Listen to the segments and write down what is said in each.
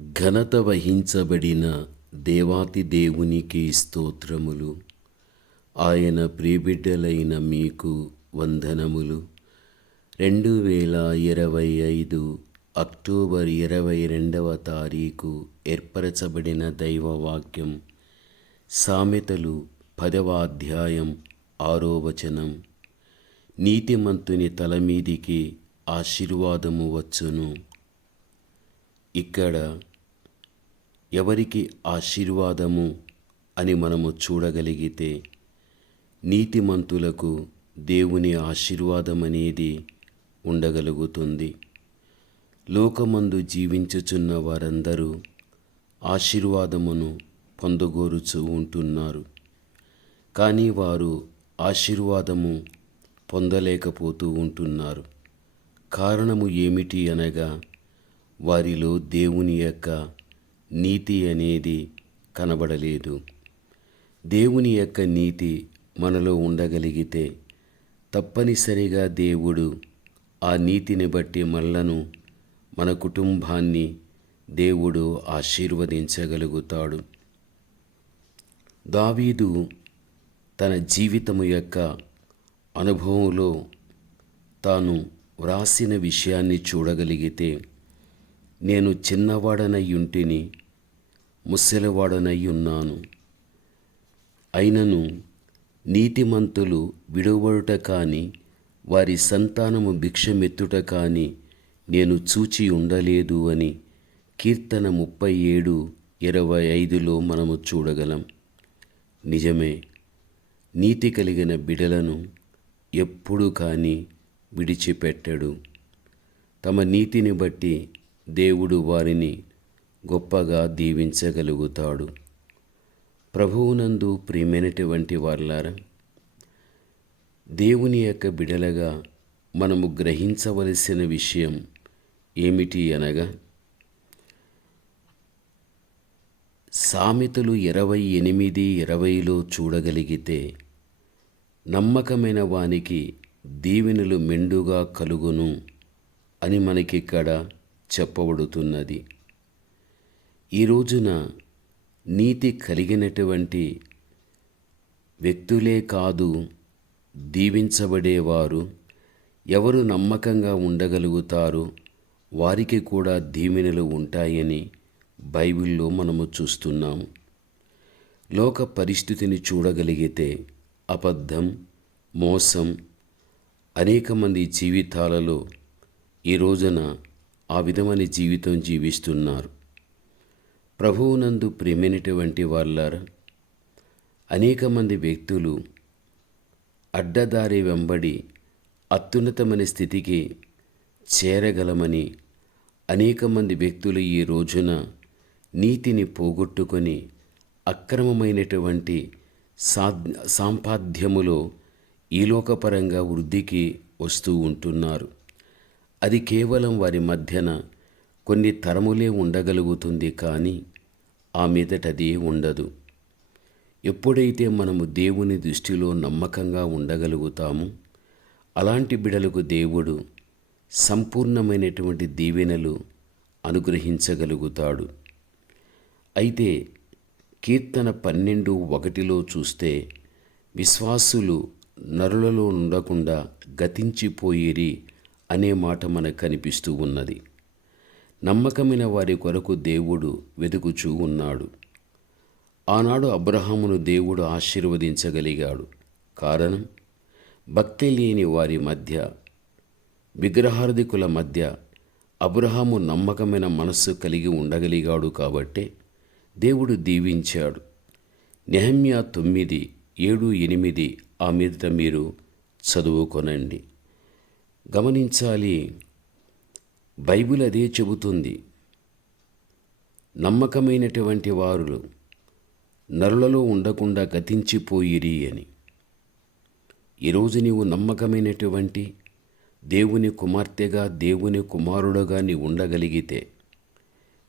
ఘనత వహించబడిన దేవాతి దేవునికి స్తోత్రములు. ఆయన ప్రియబిడ్డలైన మీకు వందనములు. రెండు వేల ఇరవై ఐదు అక్టోబర్ ఇరవై రెండవ తారీఖు ఏర్పరచబడిన దైవవాక్యం. సామెతలు పదవ అధ్యాయం ఆరో వచనం. నీతిమంతుని తల మీదికి ఆశీర్వాదము వచ్చును. ఇక్కడ ఎవరికి ఆశీర్వాదము అని మనము చూడగలిగితే నీతిమంతులకు దేవుని ఆశీర్వాదం అనేది ఉండగలుగుతుంది. లోకమందు జీవించుచున్న వారందరూ ఆశీర్వాదమును పొందగోరుచూ ఉంటున్నారు. కానీ వారు ఆశీర్వాదము పొందలేకపోతూ ఉంటున్నారు. కారణము ఏమిటి అనగా వారిలో దేవుని యొక్క నీతి అనేది కనబడలేదు. దేవుని యొక్క నీతి మనలో ఉండగలిగితే తప్పనిసరిగా దేవుడు ఆ నీతిని బట్టి మనలను మన కుటుంబాన్ని దేవుడు ఆశీర్వదించగలుగుతాడు. దావీదు తన జీవితము యొక్క అనుభవంలో తాను వ్రాసిన విషయాన్ని చూడగలిగితే నేను చిన్నవాడనయ్యుంటిని ముసలివాడనయ్యున్నాను. ఉన్నాను అయినను నీతిమంతులు విడువడుట కానీ వారి సంతానము భిక్షమెత్తుట కానీ నేను చూచి ఉండలేదు అని కీర్తన ముప్పై ఏడు ఇరవై ఐదులో మనము చూడగలం. నిజమే నీతి కలిగిన బిడలను ఎప్పుడు కానీ విడిచిపెట్టడు. తమ నీతిని బట్టి దేవుడు వారిని గొప్పగా దీవించగలుగుతాడు. ప్రభువునందు ప్రియమైనటువంటి వార్లారా దేవుని యొక్క బిడలగా మనము గ్రహించవలసిన విషయం ఏమిటి అనగా సామెతలు ఇరవై ఎనిమిది ఇరవైలో చూడగలిగితే నమ్మకమైన వానికి దీవెనలు మెండుగా కలుగును అని మనకిక్కడ చెప్పబడుతున్నది. ఈ రోజున నీతి కలిగినటువంటి వ్యక్తులే కాదు దీవించబడేవారు. ఎవరు నమ్మకంగా ఉండగలుగుతారో వారికి కూడా దీవెనలు ఉంటాయని బైబిల్లో మనము చూస్తున్నాము లోక పరిస్థితిని చూడగలిగితే అబద్ధం మోసం అనేక మంది జీవితాలలో ఈ రోజున ఆ విధమైన జీవితం జీవిస్తున్నారు. ప్రభువునందు ప్రేమైనటువంటి వాళ్ళారా? అనేక మంది వ్యక్తులు అడ్డదారి వెంబడి అత్యున్నతమైన స్థితికి చేరగలమని అనేక మంది వ్యక్తులు ఈ రోజున నీతిని పోగొట్టుకొని అక్రమమైనటువంటి సా సాంపాద్యములో ఈలోకపరంగా వృద్ధికి వస్తూ ఉంటున్నారు. అది కేవలం వారి మధ్యన కొన్ని తరములే ఉండగలుగుతుంది కానీ ఆ మీదటది ఉండదు. ఎప్పుడైతే మనము దేవుని దృష్టిలో నమ్మకంగా ఉండగలుగుతామో అలాంటి బిడలకు దేవుడు సంపూర్ణమైనటువంటి దీవెనలు అనుగ్రహించగలుగుతాడు. అయితే కీర్తన పన్నెండు ఒకటిలో చూస్తే విశ్వాసులు నరులలో ఉండకుండా గతించిపోయిరి అనే మాట మనకు కనిపిస్తూ ఉన్నది. నమ్మకమైన వారి కొరకు దేవుడు వెతుకుచూ ఉన్నాడు. ఆనాడు అబ్రహామును దేవుడు ఆశీర్వదించగలిగాడు. కారణం భక్తి లేని వారి మధ్య విగ్రహార్థికుల మధ్య అబ్రహాము నమ్మకమైన మనస్సు కలిగి ఉండగలిగాడు కాబట్టే దేవుడు దీవించాడు. నెహమ్యా తొమ్మిది ఏడు ఎనిమిది ఆ మీదట మీరు చదువుకొనండి. గమనించాలి బైబిల్ అదే చెబుతుంది. నమ్మకమైనటువంటి వారులు నరులలో ఉండకుండా గతించిపోయిరి అని. ఈరోజు నీవు నమ్మకమైనటువంటి దేవుని కుమార్తెగా దేవుని కుమారుడుగా నీ ఉండగలిగితే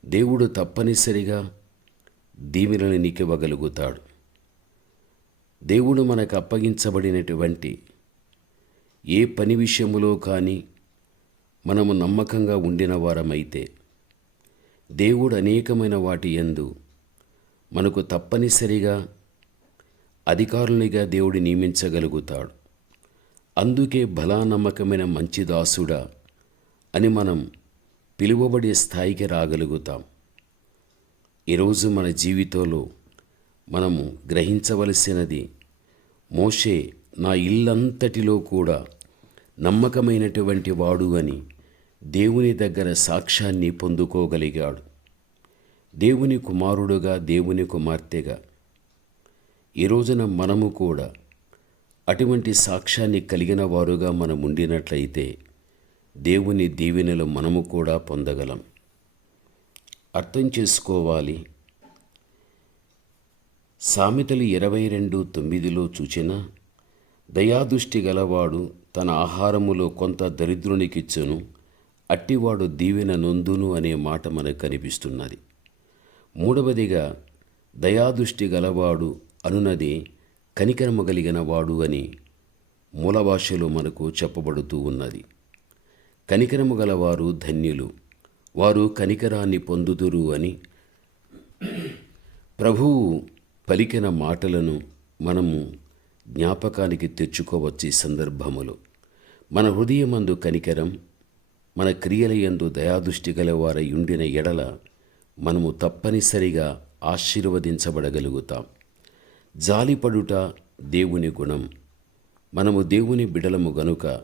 దేవుడు తప్పనిసరిగా దీవెనలు నీకివ్వగలుగుతాడు. దేవుడు మనకు అప్పగించబడినటువంటి ఏ పని విషయములో కానీ మనము నమ్మకంగా ఉండిన వారమైతే దేవుడు అనేకమైన వాటి యందు మనకు తప్పనిసరిగా అధికారునిగా దేవుడు నియమించగలుగుతాడు. అందుకే బలానమ్మకమైన మంచి దాసుడా అని మనం పిలువబడే స్థాయికి రాగలుగుతాం. ఈరోజు మన జీవితంలో మనము గ్రహించవలసినది మోషే నా ఇల్లంతటిలో కూడా నమ్మకమైనటువంటి వాడు అని దేవుని దగ్గర సాక్ష్యాన్ని పొందుకోగలిగాడు. దేవుని కుమారుడుగా దేవుని కుమార్తెగా. ఈ రోజున మనము కూడా అటువంటి సాక్ష్యాన్ని కలిగిన వారుగా మనం ఉండినట్లయితే దేవుని దీవెనలు మనము కూడా పొందగలం. అర్థం చేసుకోవాలి. సామెతలు ఇరవై రెండు తొమ్మిదిలో చూచిన దయాదృష్టి గలవాడు తన ఆహారములో కొంత దరిద్రునికిచ్చును అట్టివాడు దీవెన నొందును అనే మాట మనకు కనిపిస్తున్నది. మూడవదిగా దయాదృష్టి గలవాడు అనునది కనికరము కలిగిన వాడు అని మూల భాషలో మనకు చెప్పబడుతూ ఉన్నది. కనికరము గలవారు ధన్యులు వారు కనికరాన్ని పొందుదురు అని ప్రభువు పలికిన మాటలను మనము జ్ఞాపకానికి తెచ్చుకోవచ్చు ఈ సందర్భములో. మన హృదయమందు కనికరం మన క్రియలయందు దయాదృష్టి గలవారై ఉండిన ఎడల మనము తప్పనిసరిగా ఆశీర్వదించబడగలుగుతాం. జాలిపడుట దేవుని గుణం. మనము దేవుని బిడలము గనుక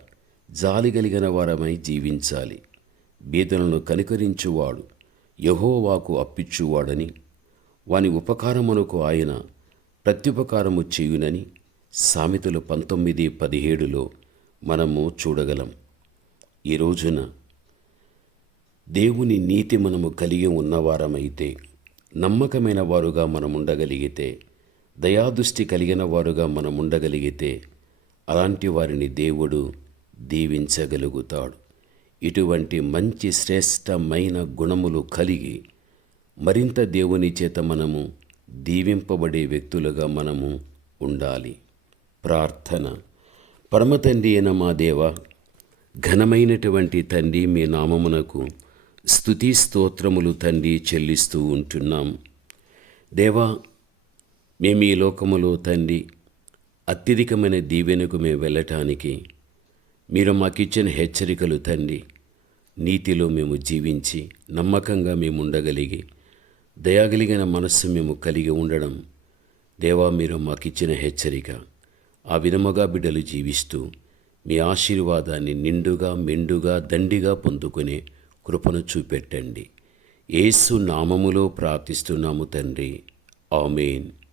జాలి కలిగిన వారమై జీవించాలి. బీదలను కనికరించువాడు యహోవాకు అప్పిచ్చువాడని వాని ఉపకారమునకు ఆయన ప్రత్యుపకారము చేయునని సామెతలు పంతొమ్మిది పదిహేడులో మనము చూడగలం. ఈ రోజున దేవుని నీతి మనము కలిగి ఉన్నవారమైతే నమ్మకమైన వారుగా మనం ఉండగలిగితే దయాదృష్టి కలిగిన వారుగా మనం ఉండగలిగితే అలాంటి వారిని దేవుడు దీవించగలుగుతాడు. ఇటువంటి మంచి శ్రేష్టమైన గుణములు కలిగి మరింత దేవుని చేత మనము దీవింపబడే వ్యక్తులుగా మనము ఉండాలి. ప్రార్థన. పరమతండ్రి అయిన మా దేవ ఘనమైనటువంటి తండ్రి మీ నామమునకు స్థుతి స్తోత్రములు తండ్రి చెల్లిస్తూ ఉంటున్నాం. దేవా మేము ఈ లోకములో తండ్రి అత్యధికమైన దీవెనకు మేము వెళ్ళటానికి మీరు మాకిచ్చిన హెచ్చరికలు తండ్రి నీతిలో మేము జీవించి నమ్మకంగా మేము ఉండగలిగి దయాగలిగిన మనస్సు మేము కలిగి ఉండడం దేవా మీరు మాకిచ్చిన హెచ్చరిక. ఆ విధముగా బిడ్డలు జీవిస్తూ మీ ఆశీర్వాదాన్ని నిండుగా మెండుగా దండిగా పొందుకునే కృపను చూపెట్టండి. ఏసు నామములో ప్రార్థిస్తున్నాము తండ్రి. ఆమెన్.